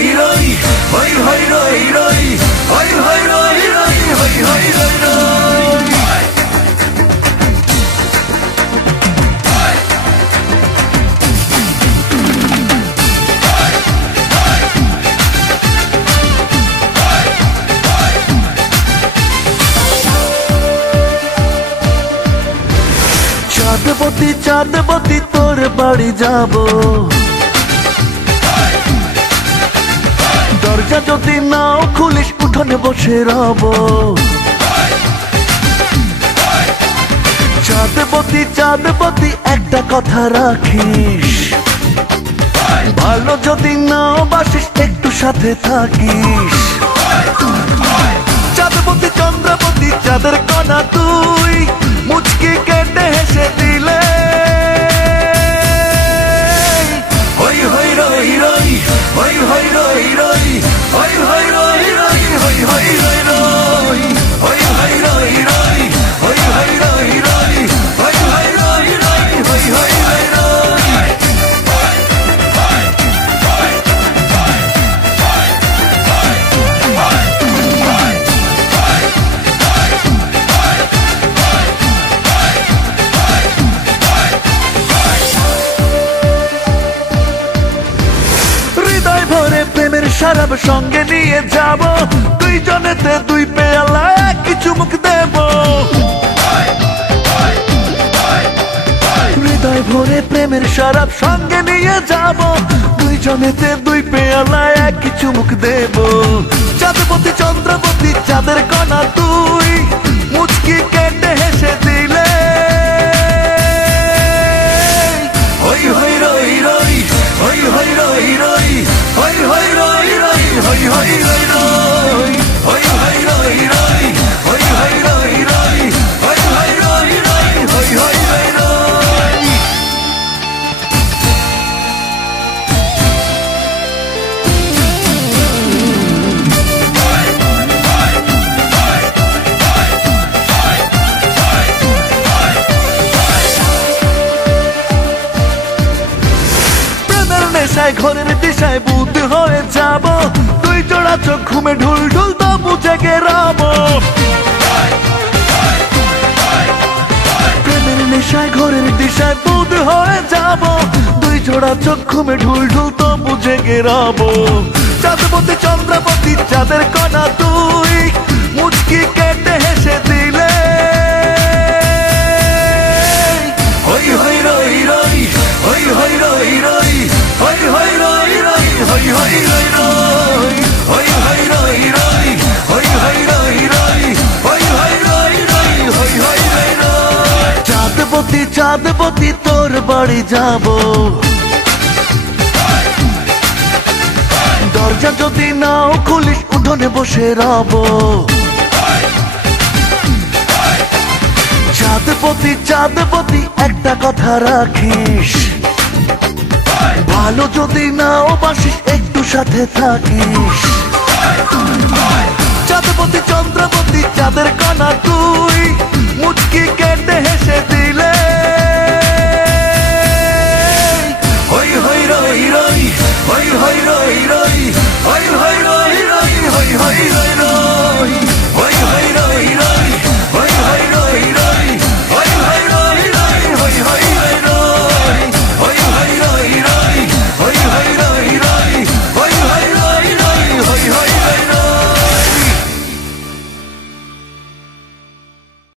রই রই হই হই রই রই হই হই রই রই হই হই রই রই। চাঁদবতী চাঁদবতী তোর বাড়ি যাব, দরজা যদি নাও খুলিস উঠোনে বসে রব। চাঁদবতী চাঁদবতী একটা কথা রাখিস, ভালো যদি নাও বাসিস একটু সাথে থাকিস। চাঁদবতী চন্দ্রবতী চাঁদের কণা তুই, মুচকি কেটে হেসে দিলে হই হই রই রই হই হই রই রই হই হই রই রই হই হই রই রই হই হই রই রই হই হই রই রই হই হই রই রই হই হই রই রই। প্রেমের শরাব সঙ্গে নিয়ে যাব, দুইজনেতে দুই পেয়ালা একই চুমুক দেব। হৃদয় ভরে প্রেমের শরাব সঙ্গে নিয়ে যাব, দুইজনেতে দুই পেয়ালা একই চুমুক দেব। চাঁদবতী চন্দ্রবতী চাঁদের কণা তুই, মুচকি কেটে হেসে দিলে হই হই রই রই হই হই রই রই হই হই রই রই হই হই রই রই হই হই রই রই হই হই রই রই হই হই রই রই হই হই রই রই। প্রেমের নেশায় ঘরের দিশায় বুদ্ধ হয়ে যাব, দুই জোড়া চোখ ঘুমে ঢুল ঢুল তবু জেগে রব। প্রেমের নেশায় ঘরের দিশায় বুদ্ধ হয়ে যাব, দুই জোড়া চোখ ঘুমে ঢুল ঢুল তবু জেগে রব। চাঁদবতী চন্দ্রবতী চাঁদের কণা তুই, মুচকি কেটে হেসে দিলে হই হই রই রই হই হই রই রই হই হই রই রই হই হই রই রই হই হই রই রই হই হই রই রই হই হই রই রই হই হই রই রই। চাঁদবতী চাঁদবতী তোর বাড়ি যাব, দরজা যদি নাও খুলিস উঠোনে বসে রব। চাঁদবতী চাঁদবতী একটা কথা রাখিস, ভালো যদি নাও বাসিস একটু সাথে থাকিস। চাঁদবতী চন্দ্রবতী চাঁদের কণা তুই, মুচকি কেটে